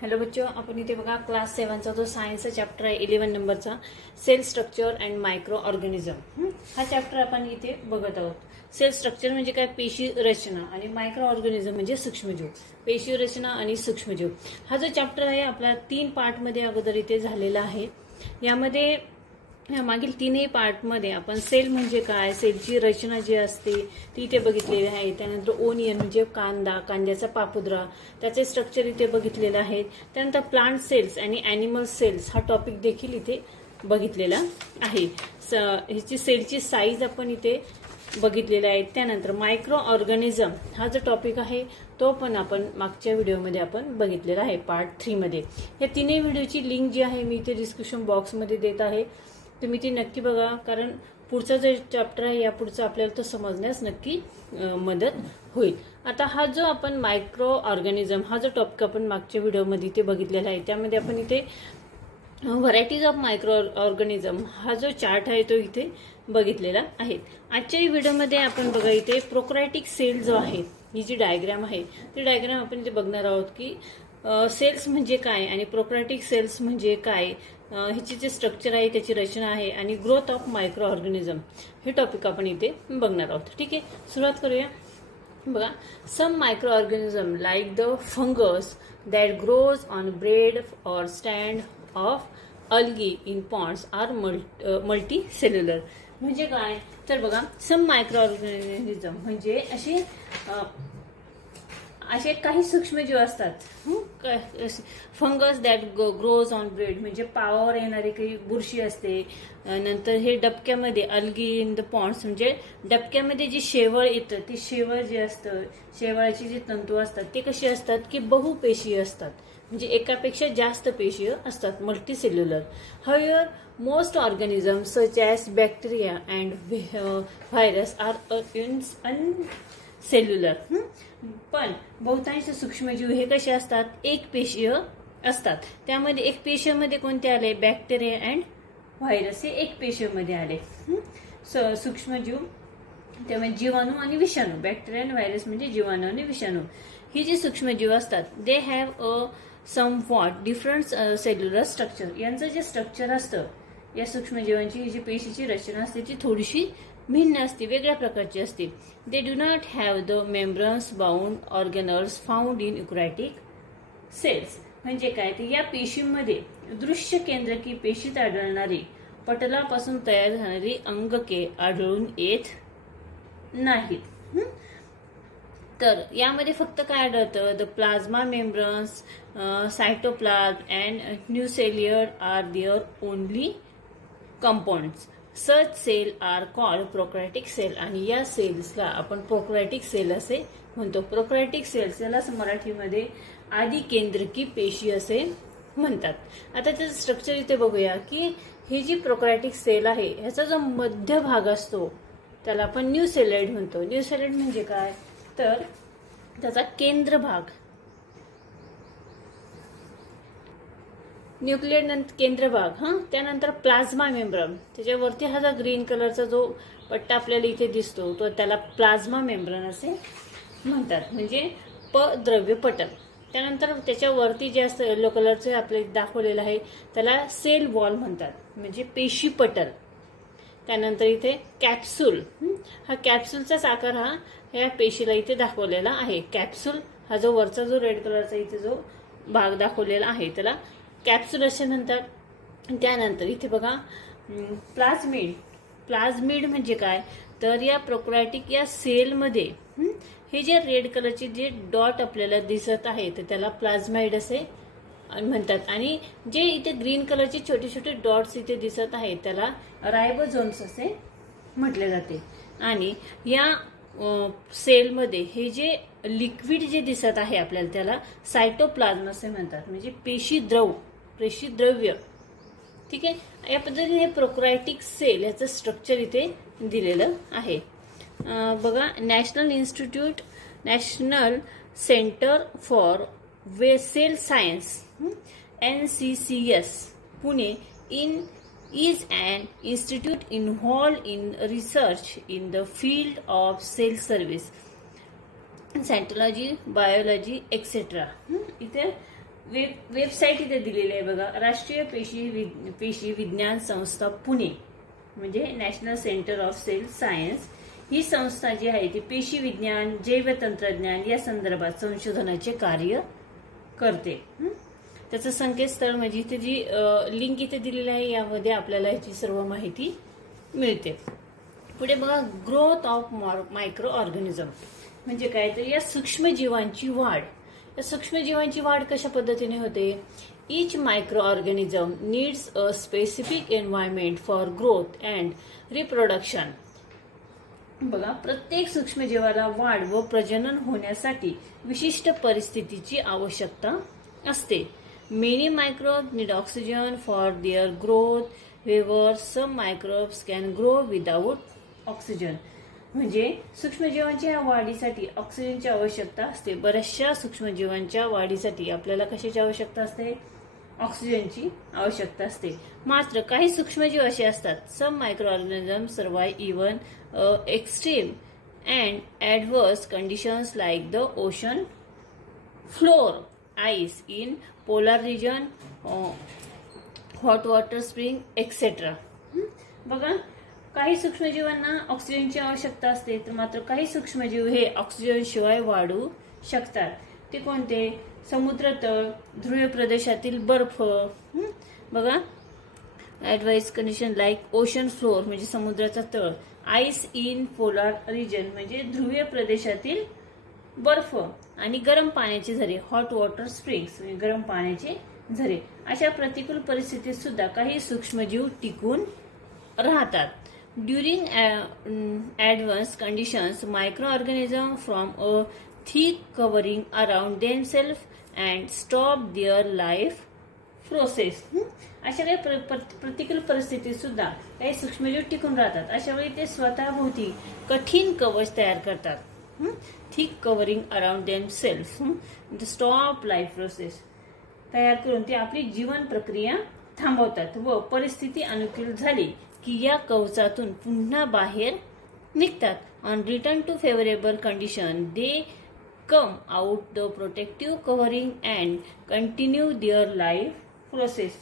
Hello बच्चों, आपण इथे बघा क्लास 7 चा जो सायन्सचा चॅप्टर आहे 11 नंबरचा cell structure and micro organism हा चॅप्टर आपण इथे बघत आहोत। सेल स्ट्रक्चर म्हणजे काय, पेशी रचना, आणि मायक्रो ऑर्गॅनिझम म्हणजे सूक्ष्मजीव। पेशी रचना आणि सूक्ष्मजीव हा जो चॅप्टर आहे आपला 3 पार्ट मध्ये अगोदर इथे झालेला आहे। यामध्ये मागील 3ही पार्ट मध्ये आपण सेल म्हणजे काय, सेलची रचना जी असते ती इथे बघितलेली आहे। त्यानंतर ओनियन म्हणजे कांदा, कांद्याचा पापुद्रा, त्याचे स्ट्रक्चर इथे बघितलेलं आहे। त्यानंतर प्लांट सेल्स आणि ॲनिमल सेल्स हा टॉपिक देखील इथे बघितलेला आहे। ह्याची सेलची साईज आपण इथे बघितलेला आहे। त्यानंतर मायक्रो ऑर्गॅनिझम हा जो टॉपिक आहे तो पण आपण मागच्या व्हिडिओमध्ये आपण बघितलेला आहे पार्ट 3 मध्ये। या तीनही व्हिडिओची लिंक जी आहे मी इथे डिस्क्रिप्शन बॉक्समध्ये देत आहे, तुम्ही ती नक्की बघा, कारण पुढचा जो चॅप्टर आहे या पुढचा आपल्याला तो समजण्यास नक्की मदत होईल। आता हा जो आपण मायक्रो ऑर्गॅनिझम हा जो टॉपिक आपण मागच्या व्हिडिओमध्ये इथे बघितलेला आहे, त्यामध्ये आपण इथे व्हरायटीज ऑफ मायक्रो ऑर्गॅनिझम हा जो चार्ट आहे तो इथे बघितलेला आहे। आजच्या व्हिडिओमध्ये आपण बघा इथे प्रोकॅरियोटिक सेल जो आहे, ही जी डायग्राम आहे ती डायग्राम आपण इथे बघणार आहोत की सेल्स म्हणजे काय आणि प्रोकॅरियोटिक सेल्स म्हणजे काय, ह्याची जे स्ट्रक्चर आहे त्याची रचना आहे, आणि ग्रोथ ऑफ मायक्रो ऑर्गॅनिझम हे टॉपिक आपण इथे बघणार आहोत। ठीक आहे, सुरुवात करूया। बघा, some microorganism like the fungus that grows on bread or stand of algae in ponds are multicellular. म्हणजे काय तर बघा, सम मायक्रो ऑर्गॅनिझम म्हणजे असे काही सूक्ष्मजीव असतात। Fungus that grows on bread म्हणजे पावावर येणारी काही बुरशी असते। नंतर हे डबक्यामध्ये अल्गी इन द पॉन्ड्स म्हणजे डबक्यामध्ये जी शेवळ येतं, ती शेवळ जे असतं, शेवळाची जी तंतू असतात ते कशी असतात की बहुपेशीय असतात, म्हणजे एकापेक्षा जास्त पेशीय असतात, multi cellular. However most organism such as bacteria and virus are cellular. पण बहुतांश सूक्ष्मजीव हे कसे असतात, एक पेशीय असतात। त्यामध्ये एक पेशीमध्ये कोणते आले, बॅक्टेरिया अँड व्हायरस हे एक पेशीमध्ये आले। सूक्ष्मजीव त्यामध्ये जीवाणू आणि विषाणू, बॅक्टेरिया आणि व्हायरस म्हणजे जीवाणू आणि विषाणू, ही जी सूक्ष्मजीव असतात they have a somewhat different cellular structure. यांचं जे स्ट्रक्चर असतं या सूक्ष्मजीवांची, ही जी पेशीची रचना असते ती थोडीशी भिन्न असते, वेगळ्या प्रकारची असते। They do not have the membranes bound organelles found in eukaryotic cells. म्हणजे काय, तर या पेशींमध्ये दृश्य केंद्रकी पेशीत आढळणारी पटलापासून तयार झालेली अंगके आढळून येत नाहीत। तर यामध्ये फक्त काय आढळतं, the plasma membranes, cytoplasm and nuclear are there only compounds. Such cell are called prokaryotic cell, आणि या सेल्सला आपण प्रोकॅरियोटिक सेल असे म्हणतो। प्रोकॅरियोटिक सेल्स यालाच मराठीमध्ये आदि केंद्रकी पेशी असे म्हणतात। आता त्याचं स्ट्रक्चर इथे बघूया की ही जी प्रोकॅरियोटिक सेल आहे ह्याचा जो मध्य भाग असतो त्याला आपण न्यूक्लियॉइड म्हणतो। न्यूक्लियॉइड म्हणजे काय तर त्याचा केंद्र भाग, न्यूक्लियॉइड केंद्र भाग, त्यानंतर प्लाझ्मा मेम्ब्रन, त्याच्यावरती हा जो ग्रीन कलरचा जो पट्टा आपल्याला इथे दिसतो तो त्याला प्लाझ्मा मेम्ब्रन असे म्हणतात, म्हणजे पद्रव्य पटल। त्यानंतर त्याच्यावरती जे असतं येलो कलरचे आपले दाखवलेलं आहे त्याला सेल वॉल म्हणतात, म्हणजे पेशी पटल। त्यानंतर इथे कॅप्सूल, हा कॅप्सूलचाच आकार हा या पेशीला इथे दाखवलेला आहे। कॅप्सूल हा जो वरचा जो रेड कलरचा इथे जो भाग दाखवलेला आहे त्याला कॅप्सूल असे म्हणतात। त्यानंतर इथे बघा प्लाझ्मिड, प्लाझ्मिड म्हणजे काय तर या प्रोकॅरियोटिक या सेलमध्ये हे जे रेड कलरचे जे डॉट आपल्याला दिसत आहे तर त्याला प्लाझ्माइड असे म्हणतात, आणि जे इथे ग्रीन कलरचे छोटे छोटे डॉट्स इथे दिसत आहेत त्याला रायबोझोम्स असे म्हटले जाते। आणि या सेलमध्ये हे जे लिक्विड जे दिसत आहे आपल्याला त्याला सायटोप्लाझ्म असे म्हणतात, म्हणजे पेशीद्रव्य। ठीक आहे, या पद्धतीने हे प्रोकॅरियोटिक सेल याचं स्ट्रक्चर इथे दिलेलं आहे। बघा, National Centre for Cell Science NCCS Pune is an institute involved in research in the field of cell service, cytology, biology, etc. इथे वेबसाईट इथे दिलेली आहे बघा, राष्ट्रीय पेशी विज्ञान संस्था पुणे म्हणजे national centre of cell science. ही संस्था जी आहे ती पेशी विज्ञान, जैव तंत्रज्ञान या संदर्भात संशोधनाचे कार्य करते. त्याचं संकेतस्थळ म्हणजे इथे जी लिंक इथे दिलेली आहे यामध्ये आपल्याला याची सर्व माहिती मिळते. पुढे बघा, ग्रोथ ऑफ मायक्रो ऑर्गॅनिझम म्हणजे काय, तर या सूक्ष्मजीवांची वाढ. या सूक्ष्मजीवांची वाढ कशा पद्धतीने होते. Each microorganism needs a specific environment for growth and reproduction. बघा, प्रत्येक सूक्ष्मजीवाला वाढ व प्रजनन होण्यासाठी विशिष्ट परिस्थितीची आवश्यकता असते. Many microbes need oxygen for their growth, whereas some microbes can grow without oxygen. म्हणजे सूक्ष्मजीवांच्या वाढीसाठी ऑक्सिजनची आवश्यकता असते. बऱ्याचशा सूक्ष्मजीवांच्या वाढीसाठी आपल्याला कशाची आवश्यकता असते, ऑक्सिजनची आवश्यकता असते. मात्र काही सूक्ष्मजीव असे असतात, some microorganism survive even extreme and adverse conditions like the ocean floor, ice in polar region, hot water spring etcetera. बघा, काही सूक्ष्मजीवांना ऑक्सिजनची आवश्यकता असते, तर मात्र काही सूक्ष्मजीव हे ऑक्सिजन शिवाय वाढू शकतात. ते कोणते, समुद्र तळ, ध्रुवीय प्रदेशातील बर्फ. बघा, advice condition like ocean floor म्हणजे समुद्राचा तळ, आईस इन पोलार रिजन म्हणजे ध्रुवीय प्रदेशातील बर्फ, आणि गरम पाण्याचे झरे, हॉट वॉटर स्प्रिंग्स म्हणजे गरम पाण्याचे झरे. अशा प्रतिकूल परिस्थितीत सुद्धा काही सूक्ष्मजीव टिकून राहतात. During advance conditions micro organism from a thick covering around themselves and stop their life process. अशा काही प्रतिकूल परिस्थितीत सुद्धा काही सूक्ष्मजीव टिकून राहतात. अशा वेळी ते स्वतःभोवती कठीण कवच तयार करतात. Thick covering around themselves, stop life process तयार करून ते आपली जीवन प्रक्रिया थांबवतात व परिस्थिती अनुकूल झाली की या कवचातून पुन्हा बाहेर निघतात. On return to favourable condition they come out the protective covering and continue their life process.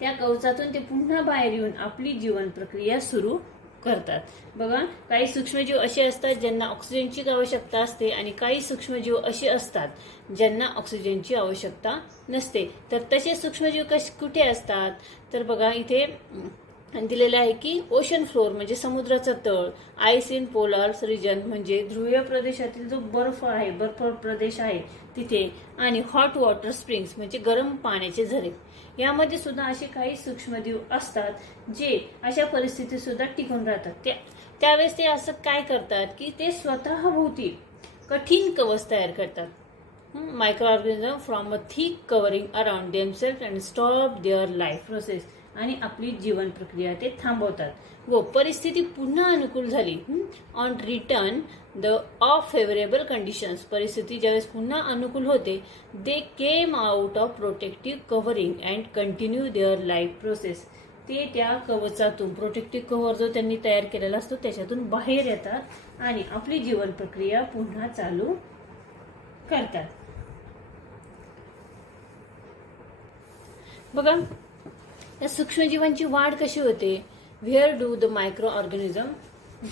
त्या कवचातून ते पुन्हा बाहेर येऊन आपली जीवन प्रक्रिया सुरू करतात. बघा, काही सूक्ष्मजीव असे असतात ज्यांना ऑक्सिजनची आवश्यकता असते आणि काही सूक्ष्मजीव असे असतात ज्यांना ऑक्सिजनची आवश्यकता नसते. तर तसे सूक्ष्मजीव कुठे असतात, तर बघा इथे दिलेलं आहे की ओशन फ्लोर म्हणजे समुद्राचा तळ, आईस इन पोलार रिजन म्हणजे ध्रुवीय प्रदेशातील जो बर्फ आहे, बर्फ प्रदेश आहे तिथे, आणि हॉट वॉटर स्प्रिंग्स म्हणजे गरम पाण्याचे झरे. यामध्ये सुद्धा असे काही सूक्ष्मजीव असतात जे अशा परिस्थितीत सुद्धा टिकून राहतात. त्यावेळेस ते असं काय करतात की ते स्वतःभोवती कठीण कवच तयार करतात. Micro organism from a thick covering around themselves and stop their life process आणि आपली जीवन प्रक्रिया ते थांबवतात व परिस्थिती पुन्हा अनुकूल झाली. On return the of favourable conditions, परिस्थिती ज्यावेळेस पुन्हा अनुकूल होते, they came out of protective covering and continue their life process. ते त्या कवचातून, प्रोटेक्टिव्ह कव्हर जो त्यांनी तयार केलेला असतो त्याच्यातून बाहेर येतात आणि आपली जीवन प्रक्रिया पुन्हा चालू करतात. बघा, या सूक्ष्मजीवांची वाढ कशी होते. Where do the microorganism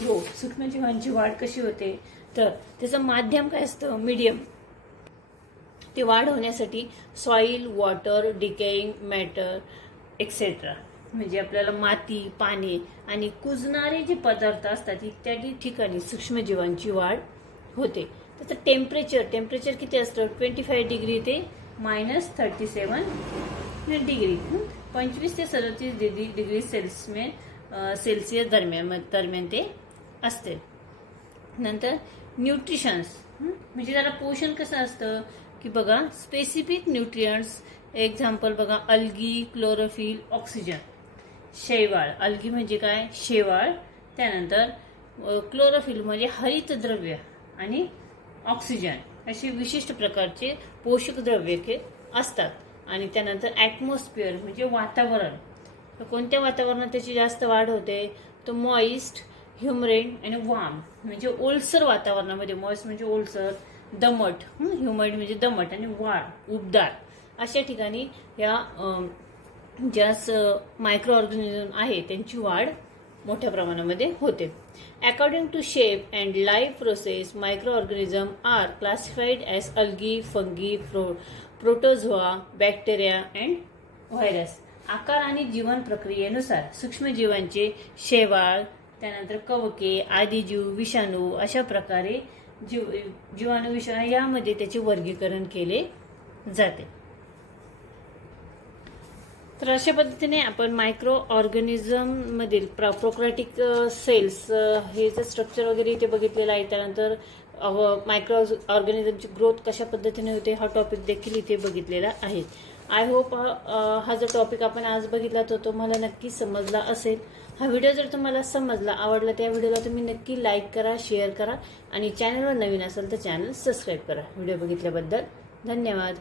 grow. सूक्ष्मजीवांची वाढ कशी होते, तर त्याचं माध्यम काय असतं, मीडियम. ते वाढ होण्यासाठी soil, water, decaying matter etcetera म्हणजे आपल्याला माती, पाणी आणि कुजणारे जे पदार्थ असतात इत्यादी ठिकाणी सूक्ष्मजीवांची वाढ होते. त्याचं टेम्परेचर किती असतं, 25 डिग्री ते -37 डिग्री, 25 ते 37 डिग्री सेल्सिअस दरम्यान ते असते. नंतर न्यूट्रिशन्स म्हणजे त्याला पोषण कसं असतं की बघा, स्पेसिफिक न्यूट्रियंट्स एक्झाम्पल बघा, अल्गी, क्लोरोफिल, ऑक्सिजन. शैवाळ, अल्गी म्हणजे काय, शेवाळ. त्यानंतर क्लोरोफिल म्हणजे हरितद्रव्य आणि ऑक्सिजन असे विशिष्ट प्रकारचे पोषक द्रव्ये असतात. आणि त्यानंतर ॲटमॉस्फिअर म्हणजे वातावरण. तर कोणत्या वातावरणात त्याची जास्त वाढ होते, तर मॉइस्ट, ह्युमरेंट आणि वार्म म्हणजे ओलसर वातावरणामध्ये. मॉइस्ट म्हणजे ओलसर, दमट, ह्युमिड म्हणजे दमट, आणि वाळ उबदार अशा ठिकाणी या ज्या मायक्रो ऑर्गॅनिझम आहे त्यांची वाढ मोठ्या प्रमाणामध्ये होते. According to shape and life process, micro organism are classified as algae, fungi, protozoa, bacteria and virus. आकार आणि जीवन प्रक्रियेनुसार सूक्ष्मजीवांचे शेवाळ, त्यानंतर कवके, आदिजीव, विषाणू अशा प्रकारे जीवाणू, विषाणू यामध्ये त्याचे वर्गीकरण केले जाते. तर अशा पद्धतीने आपण मायक्रो ऑर्गॅनिझम मधील प्रोकॅरियोटिक सेल्स हे जे स्ट्रक्चर वगैरे इथे बघितलेलं आहे. त्यानंतर मायक्रो ऑर्गॅनिझमची ग्रोथ कशा पद्धतीने होते हा टॉपिक देखील इथे बघितलेला आहे. आय होप हा जो टॉपिक आपण आज बघितला तो तुम्हाला नक्की समजला असेल. हा व्हिडिओ जर तुम्हाला समजला, आवडला, त्या व्हिडिओला तुम्ही नक्की लाईक करा, शेअर करा आणि चॅनलवर नवीन असेल तर चॅनल सबस्क्राईब करा. व्हिडिओ बघितल्याबद्दल धन्यवाद.